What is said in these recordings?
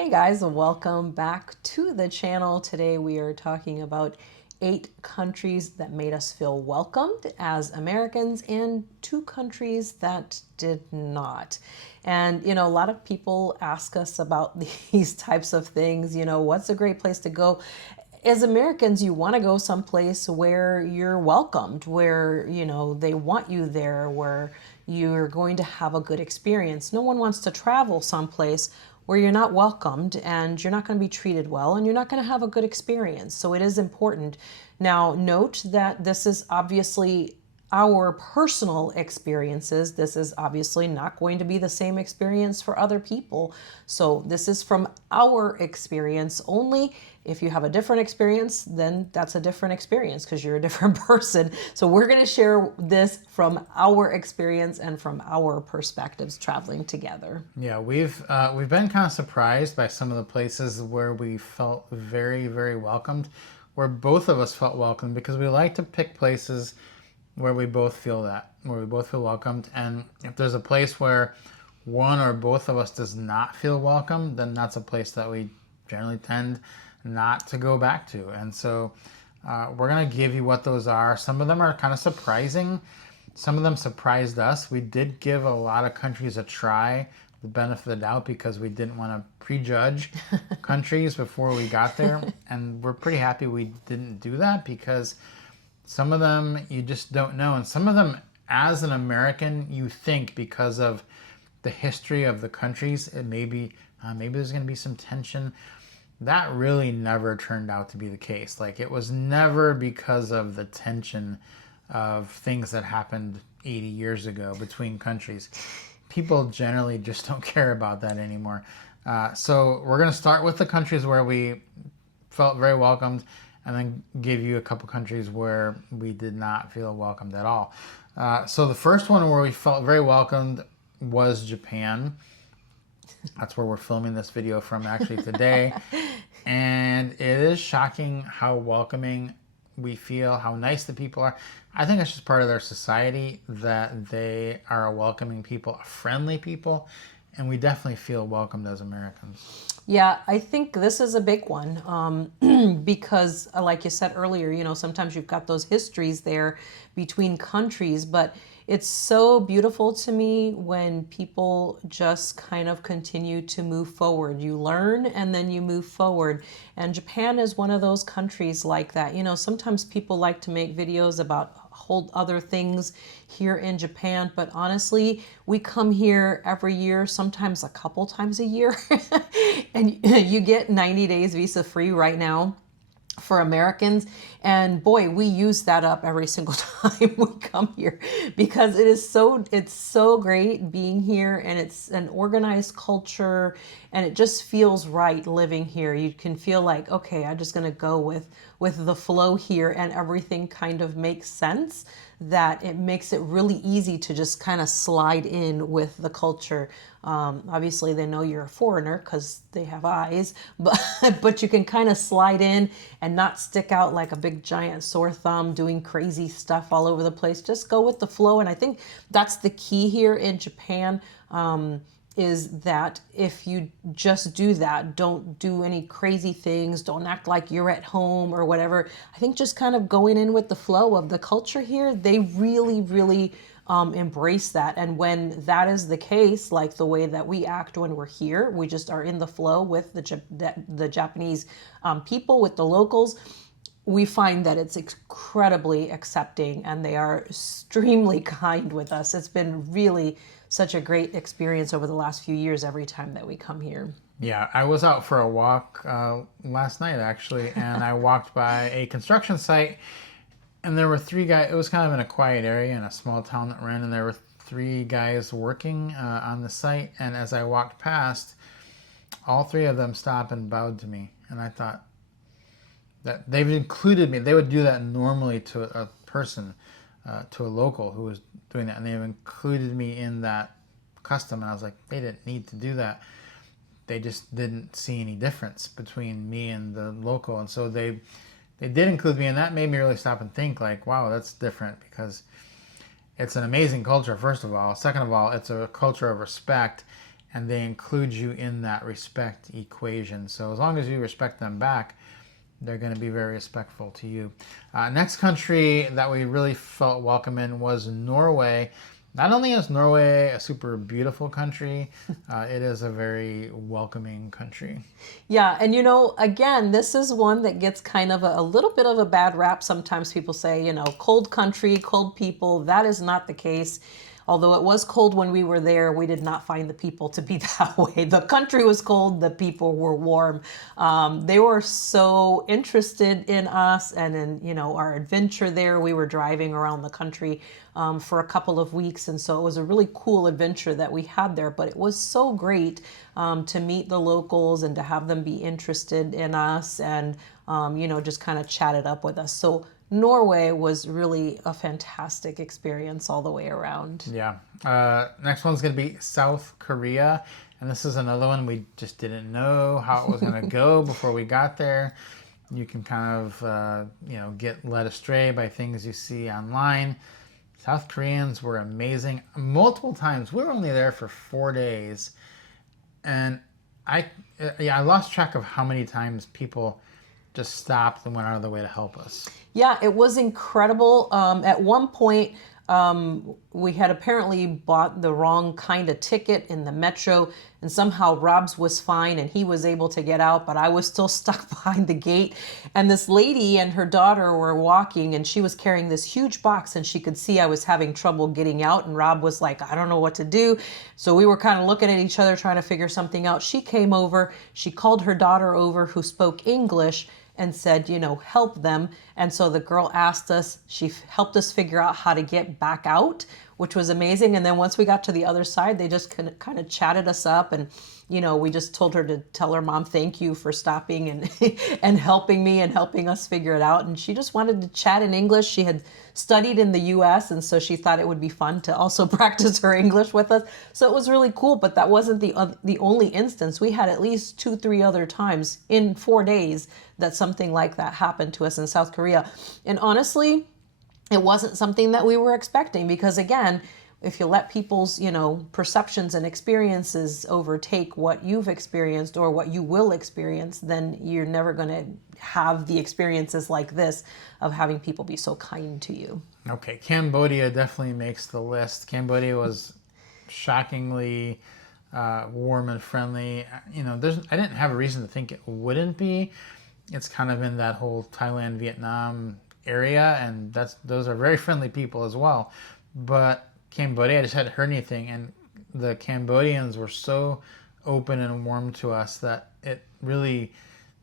Hey guys, welcome back to the channel. Today we are talking about 8 countries that made us feel welcomed as Americans and 2 countries that did not. And a lot of people ask us about these types of things, what's a great place to go? As Americans, you want to go someplace where you're welcomed, where, they want you there, where you're going to have a good experience. No one wants to travel someplace where you're not welcomed and you're not going to be treated well and you're not going to have a good experience. So it is important. Now, note that this is obviously our personal experiences. This is obviously not going to be the same experience for other people. So this is from our experience only. If you have a different experience, then that's a different experience because you're a different person. So we're going to share this from our experience and from our perspectives traveling together. Yeah, we've been kind of surprised by some of the places where we felt very, very welcomed, where both of us felt welcomed, because we like to pick places where we both feel welcomed. And if there's a place where one or both of us does not feel welcome, then that's a place that we generally tend not to go back to. And so we're going to give you what those are. Some of them are kind of surprising. Some of them surprised us. We did give a lot of countries a try, the benefit of the doubt, because we didn't want to prejudge countries before we got there. And we're pretty happy we didn't do that, because some of them you just don't know. And some of them, as an American, you think because of the history of the countries, it maybe there's going to be some tension. That really never turned out to be the case. Like, it was never because of the tension of things that happened 80 years ago between countries. People generally just don't care about that anymore. So we're going to start with the countries where we felt very welcomed, and then give you a couple countries where we did not feel welcomed at all. So the first one where we felt very welcomed was Japan. That's where we're filming this video from actually today. And it is shocking how welcoming we feel, how nice the people are. I think it's just part of their society that they are a welcoming people, a friendly people, and we definitely feel welcomed as Americans. Yeah, I think this is a big one because, like you said earlier, sometimes you've got those histories there between countries, but it's so beautiful to me when people just kind of continue to move forward. You learn and then you move forward. And Japan is one of those countries like that. Sometimes people like to make videos about whole other things here in Japan, but honestly, we come here every year, sometimes a couple times a year, and you get 90 days visa free right now for Americans. And boy, we use that up every single time we come here, because it's so great being here, and it's an organized culture, and it just feels right living here. You can feel like, okay, I'm just going to go with the flow here, and everything kind of makes sense, that it makes it really easy to just kind of slide in with the culture. Obviously, they know you're a foreigner because they have eyes, but you can kind of slide in and not stick out like a big giant sore thumb doing crazy stuff all over the place. Just go with the flow. And I think that's the key here in Japan. Is that if you just do that, don't do any crazy things, don't act like you're at home or whatever. I think just kind of going in with the flow of the culture here, they really, really embrace that. And when that is the case, like the way that we act when we're here, we just are in the flow with the Japanese people, with the locals. We find that it's incredibly accepting, and they are extremely kind with us. It's been really such a great experience over the last few years every time that we come here. Yeah, I was out for a walk last night, actually, and I walked by a construction site, and there were 3 guys. It was kind of in a quiet area in a small town that we're in, and there were 3 guys working on the site. And as I walked past, all 3 of them stopped and bowed to me. And I thought that they've included me. They would do that normally to a person, to a local who was doing that, and they've included me in that custom. And I was like, they didn't need to do that. They just didn't see any difference between me and the local, and so they did include me, and that made me really stop and think, like, wow, that's different, because it's an amazing culture, first of all. Second of all, it's a culture of respect, and they include you in that respect equation. So as long as you respect them back, they're going to be very respectful to you. Next country that we really felt welcome in was Norway. Not only is Norway a super beautiful country, it is a very welcoming country. Yeah, and again, this is one that gets kind of a little bit of a bad rap. Sometimes people say, cold country, cold people. That is not the case. Although it was cold when we were there, we did not find the people to be that way. The country was cold, the people were warm. They were so interested in us and in, our adventure there. We were driving around the country for a couple of weeks, and so it was a really cool adventure that we had there. But it was so great to meet the locals and to have them be interested in us and, just kind of chat it up with us. So Norway was really a fantastic experience all the way around. Yeah. Next one's going to be South Korea. And this is another one we just didn't know how it was going to go before we got there. You can kind of, get led astray by things you see online. South Koreans were amazing. Multiple times. We were only there for 4 days. And I lost track of how many times people just stopped and went out of their way to help us. Yeah, it was incredible. At one point, we had apparently bought the wrong kind of ticket in the metro, and somehow Rob's was fine and he was able to get out, but I was still stuck behind the gate. And this lady and her daughter were walking, and she was carrying this huge box, and she could see I was having trouble getting out, and Rob was like, I don't know what to do. So we were kind of looking at each other trying to figure something out. She came over, she called her daughter over who spoke English and said, help them. And so the girl asked us, she helped us figure out how to get back out, which was amazing. And then once we got to the other side, they just kind of chatted us up. And, we just told her to tell her mom, thank you for stopping and, and helping me and helping us figure it out. And she just wanted to chat in English. She had studied in the US, and so she thought it would be fun to also practice her English with us. So it was really cool, but that wasn't the only instance. We had at least 2-3 other times in 4 days that something like that happened to us in South Korea. And honestly, it wasn't something that we were expecting, because again, if you let people's, perceptions and experiences overtake what you've experienced or what you will experience, then you're never going to have the experiences like this of having people be so kind to you. Okay, Cambodia definitely makes the list. Cambodia was shockingly warm and friendly. I didn't have a reason to think it wouldn't be. It's kind of in that whole Thailand, Vietnam area, and those are very friendly people as well. But Cambodia, I just hadn't heard anything, and the Cambodians were so open and warm to us that it really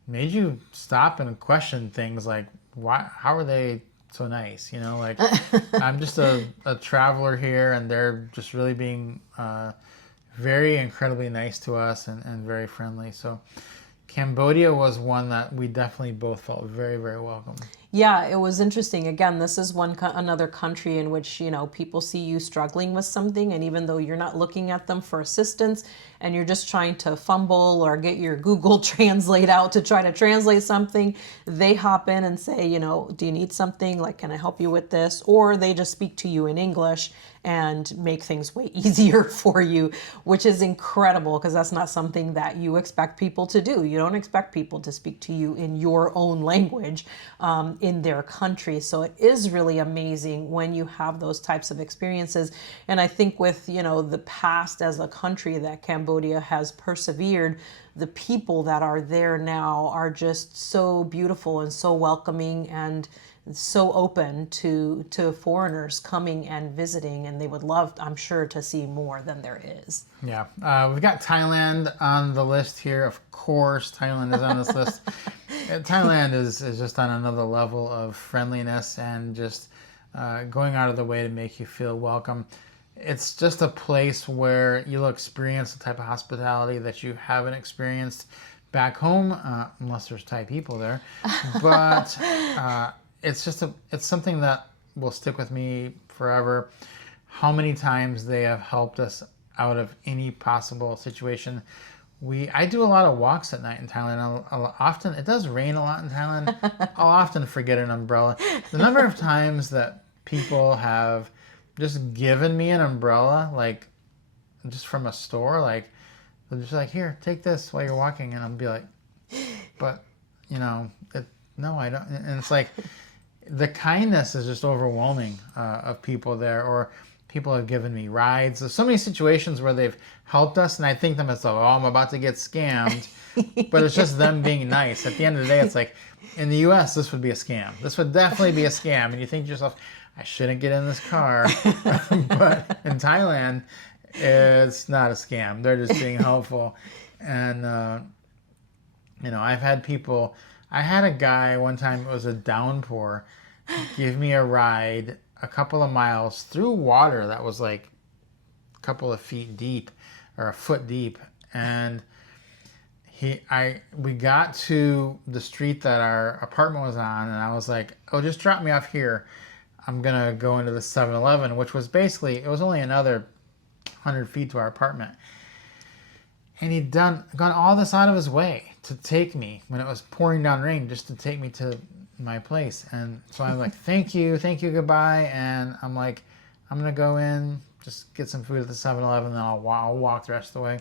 made you stop and question things like, why? How are they so nice? I'm just a traveler here, and they're just really being very incredibly nice to us and very friendly. So Cambodia was one that we definitely both felt very, very welcome. Yeah, it was interesting. Again, this is another country in which, people see you struggling with something, and even though you're not looking at them for assistance and you're just trying to fumble or get your Google Translate out to try to translate something, they hop in and say, do you need something? Like, can I help you with this? Or they just speak to you in English and make things way easier for you, which is incredible, because that's not something that you expect people to do. You don't expect people to speak to you in your own language in their country. So it is really amazing when you have those types of experiences. And I think with, the past as a country that Cambodia has persevered, the people that are there now are just so beautiful and so welcoming and so open to foreigners coming and visiting, and they would love, I'm sure, to see more than there is. Yeah. We've got Thailand on the list here. Of course, Thailand is on this list. Thailand is just on another level of friendliness and just going out of the way to make you feel welcome. It's just a place where you'll experience the type of hospitality that you haven't experienced back home, unless there's Thai people there. But it's something that will stick with me forever. How many times they have helped us out of any possible situation. I do a lot of walks at night in Thailand. Often, it does rain a lot in Thailand. I'll often forget an umbrella. The number of times that people have just given me an umbrella, like just from a store, like They're just like, here, take this while you're walking. And I'll be like, but, no, I don't. And it's like, the kindness is just overwhelming of people there. Or people have given me rides. There's so many situations where they've helped us, and I think to myself, oh, I'm about to get scammed. But it's just them being nice. At the end of the day, it's like, in the U.S., this would be a scam. This would definitely be a scam. And you think to yourself, I shouldn't get in this car. But in Thailand, it's not a scam. They're just being helpful. And, I've had people, I had a guy one time, it was a downpour, give me a ride a couple of miles through water that was like a couple of feet deep or a foot deep. And we got to the street that our apartment was on, and I was like, oh, just drop me off here. I'm going to go into the 7-Eleven, which was basically, it was only another 100 feet to our apartment. And he'd gone all this out of his way to take me when it was pouring down rain, just to take me to my place. And so I'm like, thank you, goodbye. And I'm like, I'm going to go in, just get some food at the 7-Eleven, and I'll walk the rest of the way.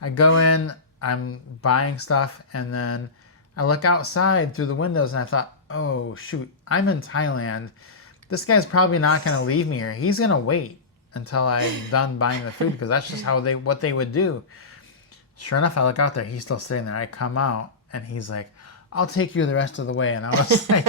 I go in, I'm buying stuff, and then I look outside through the windows, and I thought, oh, shoot, I'm in Thailand. This guy's probably not going to leave me here. He's going to wait until I'm done buying the food, because that's just what they would do. Sure enough, I look out there. He's still sitting there. I come out, and he's like, I'll take you the rest of the way. And I was like,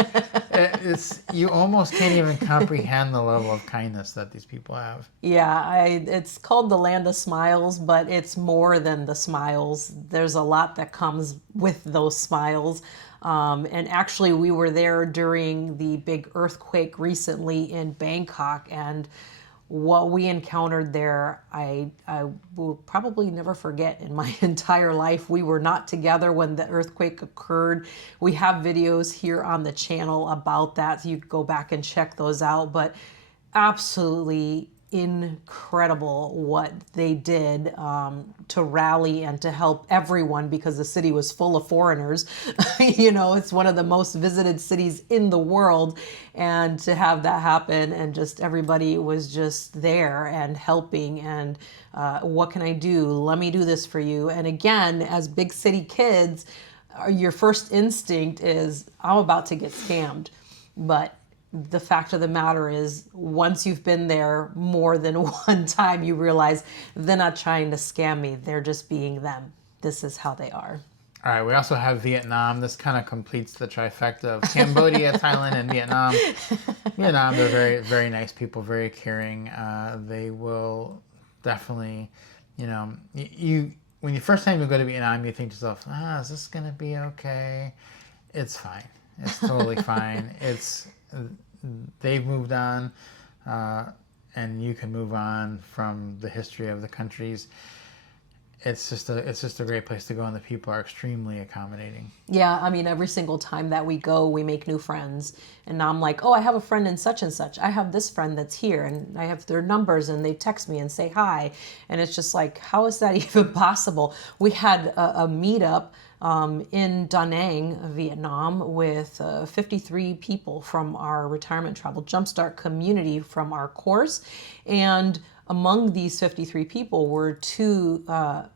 you almost can't even comprehend the level of kindness that these people have. Yeah, it's called the land of smiles, but it's more than the smiles. There's a lot that comes with those smiles. And actually, we were there during the big earthquake recently in Bangkok, and what we encountered there, I will probably never forget in my entire life. We were not together when the earthquake occurred. We have videos here on the channel about that, so you can go back and check those out. But absolutely incredible what they did to rally and to help everyone, because the city was full of foreigners. It's one of the most visited cities in the world, and to have that happen, and just everybody was just there and helping, and what can I do? Let me do this for you. And again, as big city kids, your first instinct is, I'm about to get scammed. But the fact of the matter is, once you've been there more than one time, you realize they're not trying to scam me. They're just being them. This is how they are. All right, we also have Vietnam. This kind of completes the trifecta of Cambodia, Thailand, and Vietnam. Vietnam, they're very, very nice people, very caring. They will definitely, when the first time you go to Vietnam, you think to yourself, is this going to be okay? It's fine. It's totally fine. They've moved on, and you can move on from the history of the countries. It's just a great place to go, and the people are extremely accommodating. Yeah, I mean, every single time that we go, we make new friends. And now I'm like, oh, I have a friend in such and such. I have this friend that's here, and I have their numbers, and they text me and say hi. And it's just like, how is that even possible? We had a meetup in Da Nang, Vietnam, with 53 people from our retirement travel Jumpstart community from our course. And among these 53 people were 2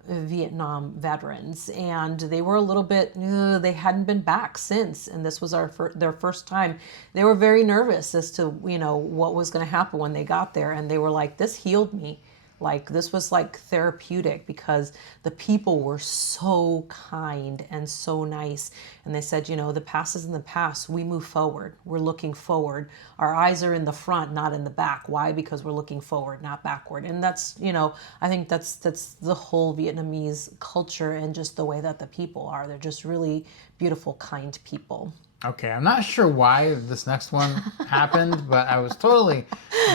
Vietnam veterans, and they were a little bit, they hadn't been back since, and this was their first time. They were very nervous as to, what was going to happen when they got there, and they were like, this healed me. Like, this was like therapeutic, because the people were so kind and so nice. And they said, the past is in the past. We move forward. We're looking forward. Our eyes are in the front, not in the back. Why? Because we're looking forward, not backward. And that's, I think that's the whole Vietnamese culture, and just the way that the people are. They're just really beautiful, kind people. Okay, I'm not sure why this next one happened, but I was totally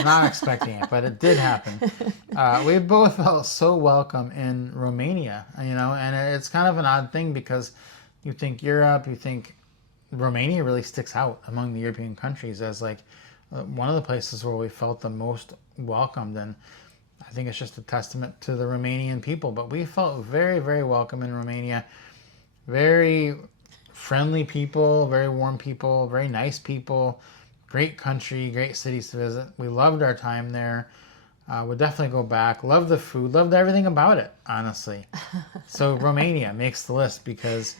not expecting it, but it did happen. We both felt so welcome in Romania, and it's kind of an odd thing, because you think Europe, you think Romania really sticks out among the European countries as like one of the places where we felt the most welcomed, and I think it's just a testament to the Romanian people, but we felt very, very welcome in Romania. Very friendly people, very warm people, very nice people, great country, great cities to visit. We loved our time there. Would definitely go back. Loved the food. Loved everything about it, honestly. So Romania makes the list because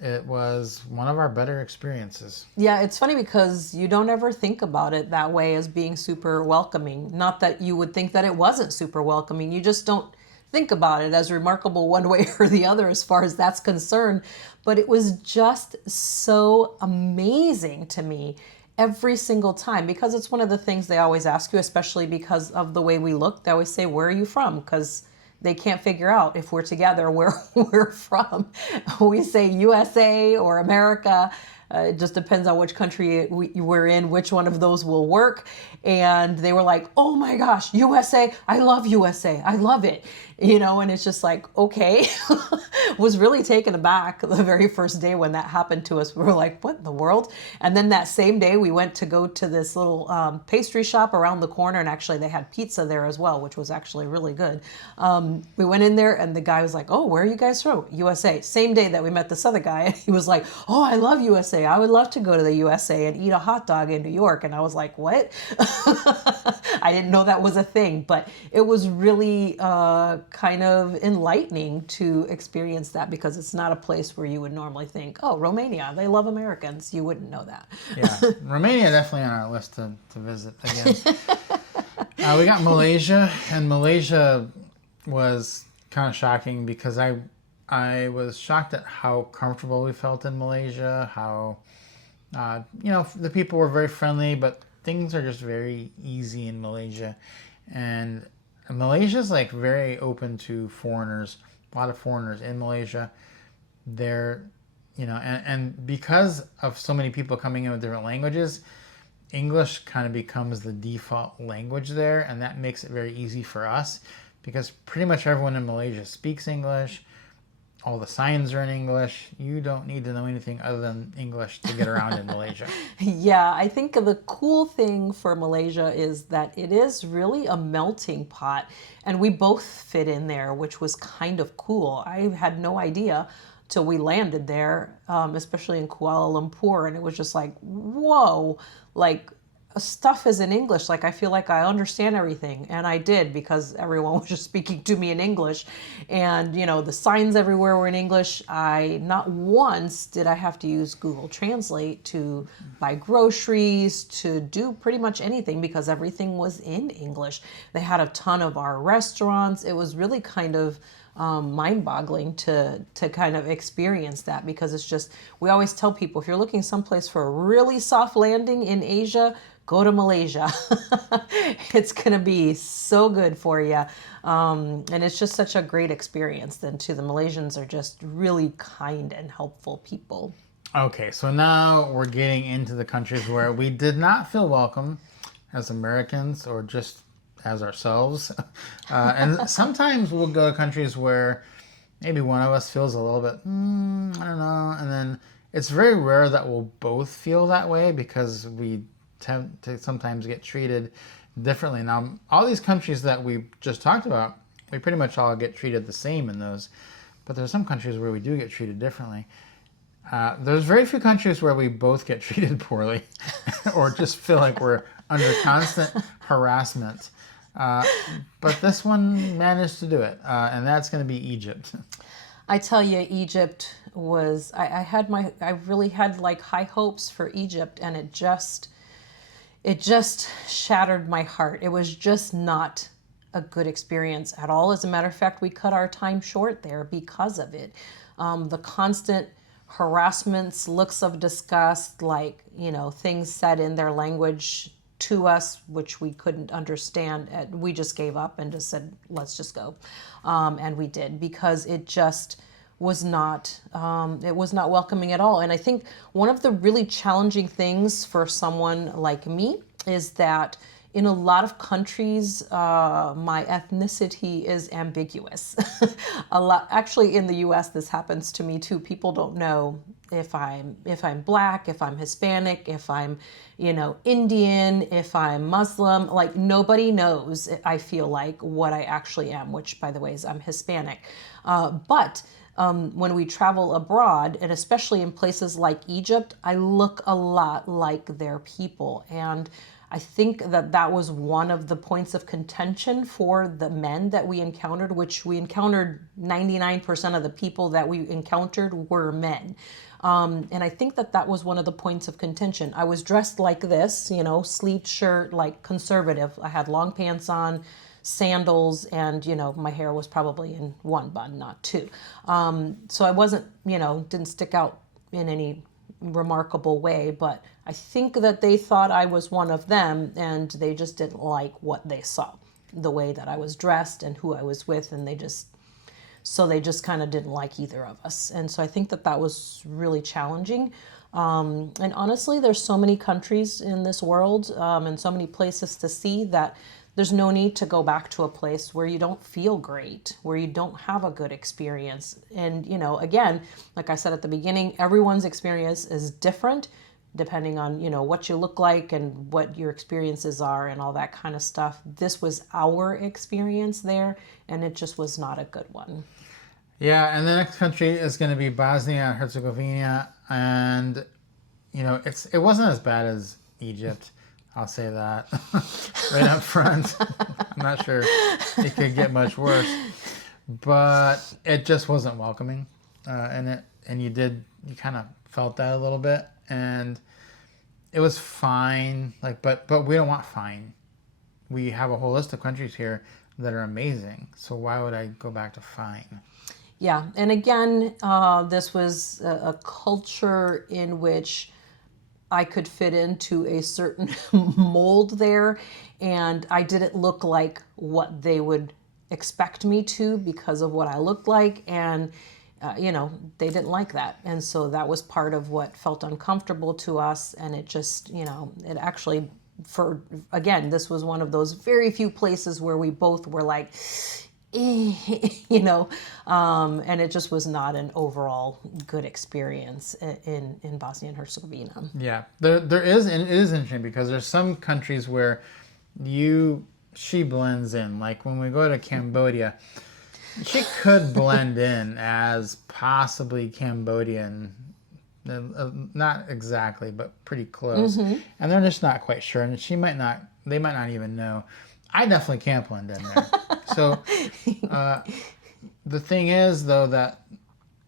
it was one of our better experiences. Yeah, it's funny because you don't ever think about it that way as being super welcoming. Not that you would think that it wasn't super welcoming. You just don't think about it as remarkable one way or the other as far as that's concerned. But it was just so amazing to me every single time because it's one of the things they always ask you, especially because of the way we look. They always say, "Where are you from?" Because they can't figure out if we're together where we're from. We say USA or America. It just depends on which country we're in, which one of those will work. And they were like, "Oh my gosh, USA, I love USA, I love it." And it's just like, okay. Was really taken aback the very first day when that happened to us. We were like, what in the world? And then that same day we went to go to this little pastry shop around the corner, and actually they had pizza there as well, which was actually really good. We went in there and the guy was like, "Oh, where are you guys from?" USA. Same day that we met this other guy, and he was like, "Oh, I love USA. I would love to go to the USA and eat a hot dog in New York." And I was like, what? I didn't know that was a thing, but it was really kind of enlightening to experience that because it's not a place where you would normally think, "Oh, Romania, they love Americans." You wouldn't know that. Yeah, Romania definitely on our list to visit again. We got Malaysia, and Malaysia was kind of shocking because I was shocked at how comfortable we felt in Malaysia, how the people were very friendly, but things are just very easy in Malaysia. And Malaysia's like very open to foreigners, a lot of foreigners in Malaysia. They're, and because of so many people coming in with different languages, English kind of becomes the default language there, and that makes it very easy for us because pretty much everyone in Malaysia speaks English. All the signs are in English. You don't need to know anything other than English to get around in Malaysia. Yeah, I think the cool thing for Malaysia is that it is really a melting pot, and we both fit in there, which was kind of cool. I had no idea till we landed there, especially in Kuala Lumpur, and it was just like, whoa, like stuff is in English. Like I feel like I understand everything, and I did because everyone was just speaking to me in English, and the signs everywhere were in English. I not once did I have to use Google Translate to buy groceries, to do pretty much anything because everything was in English. They had a ton of our restaurants. It was really kind of mind-boggling to kind of experience that because it's just, we always tell people if you're looking someplace for a really soft landing in Asia, go to Malaysia. It's gonna be so good for you, and it's just such a great experience. Then too, the Malaysians are just really kind and helpful people. Okay, so now we're getting into the countries where we did not feel welcome as Americans or just as ourselves. And sometimes we'll go to countries where maybe one of us feels a little bit, I don't know. And then it's very rare that we'll both feel that way because we tend to sometimes get treated differently. Now, all these countries that we just talked about, we pretty much all get treated the same in those. But there's some countries where we do get treated differently. There's very few countries where we both get treated poorly or just feel like we're under constant harassment. But this one managed to do it, and that's going to be Egypt. I tell you, Egypt was, I really had like high hopes for Egypt, and it just shattered my heart. It was just not a good experience at all. As a matter of fact, we cut our time short there because of it. The constant harassments, looks of disgust, like, things said in their language to us, which we couldn't understand. We just gave up and just said, let's just go. And we did because it just was not, it was not welcoming at all. And I think one of the really challenging things for someone like me is that in a lot of countries, my ethnicity is ambiguous. Actually, in the U.S., this happens to me too. People don't know if I'm Black, if I'm Hispanic, if I'm, Indian, if I'm Muslim. Like nobody knows. I feel like what I actually am, which, by the way, is I'm Hispanic. But when we travel abroad, and especially in places like Egypt, I look a lot like their people. And I think that that was one of the points of contention for the men that we encountered, which we encountered 99% of the people that we encountered were men. And I think that that was one of the points of contention. I was dressed like this, you know, sleeved shirt, like conservative. I had long pants on, sandals, and, you know, my hair was probably in one bun, not two. So I wasn't, you know, didn't stick out in any remarkable way, but I think that they thought I was one of them, and they just didn't like what they saw, the way that I was dressed and who I was with, and they just kind of didn't like either of us. And so I think that that was really challenging. And honestly, there's so many countries in this world, and so many places to see, that there's no need to go back to a place where you don't feel great, where you don't have a good experience. And, you know, again, like I said at the beginning, everyone's experience is different depending on, you know, what you look like and what your experiences are and all that kind of stuff. This was our experience there, and it just was not a good one. Yeah, and the next country is going to be Bosnia and Herzegovina, and, you know, it wasn't as bad as Egypt. I'll say that right up front. I'm not sure it could get much worse, but it just wasn't welcoming, and you kind of felt that a little bit, and it was fine. Like, but we don't want fine. We have a whole list of countries here that are amazing. So why would I go back to fine? Yeah, and again, this was a culture in which I could fit into a certain mold there, and I didn't look like what they would expect me to because of what I looked like, and you know, they didn't like that. And so that was part of what felt uncomfortable to us, and it just, you know, it actually, again, this was one of those very few places where we both were like, you know, and it just was not an overall good experience in Bosnia and Herzegovina. Yeah, there is, and it is interesting because there's some countries where she blends in. Like when we go to Cambodia, she could blend in as possibly Cambodian, not exactly, but pretty close. Mm-hmm. And they're just not quite sure, and they might not even know. I definitely can't blend in there. So the thing is, though, that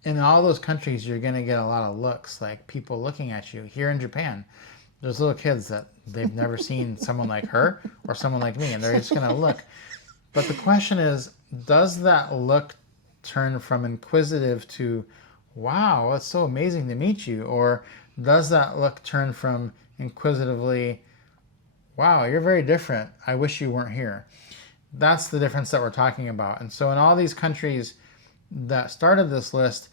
in all those countries, you're going to get a lot of looks, like people looking at you. Here in Japan, there's little kids that they've never seen someone like her or someone like me, and they're just going to look. But the question is, does that look turn from inquisitive to, wow, it's so amazing to meet you? Or does that look turn from inquisitively, wow, you're very different, I wish you weren't here? That's the difference that we're talking about. And so in all these countries that started this list,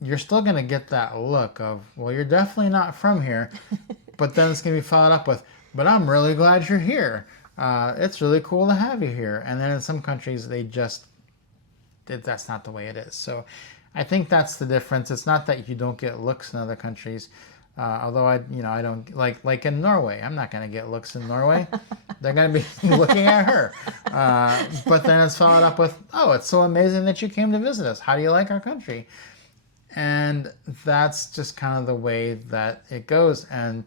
you're still going to get that look of, well, you're definitely not from here. But then it's going to be followed up with, but I'm really glad you're here. It's really cool to have you here. And then in some countries, that's not the way it is. So I think that's the difference. It's not that you don't get looks in other countries. Although I don't like in Norway. I'm not going to get looks in Norway. They're going to be looking at her. But then it's followed up with, oh, it's so amazing that you came to visit us. How do you like our country? And that's just kind of the way that it goes. And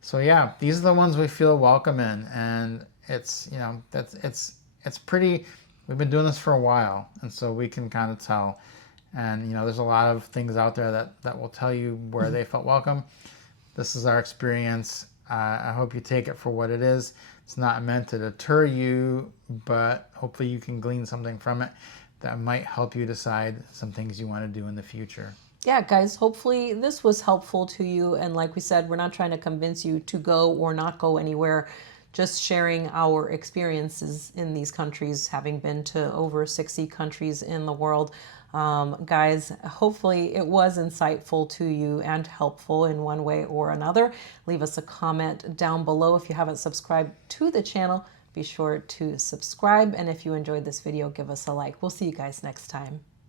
so, yeah, these are the ones we feel welcome in. And it's, you know, it's pretty, we've been doing this for a while. And so we can kind of tell. And, you know, there's a lot of things out there that will tell you where they felt welcome. This is our experience. I hope you take it for what it is. It's not meant to deter you, but hopefully you can glean something from it that might help you decide some things you want to do in the future. Yeah, guys, hopefully this was helpful to you. And like we said, we're not trying to convince you to go or not go anywhere. Just sharing our experiences in these countries, having been to over 60 countries in the world. Guys, hopefully it was insightful to you and helpful in one way or another. Leave us a comment down below. If you haven't subscribed to the channel, be sure to subscribe. And if you enjoyed this video, give us a like. We'll see you guys next time.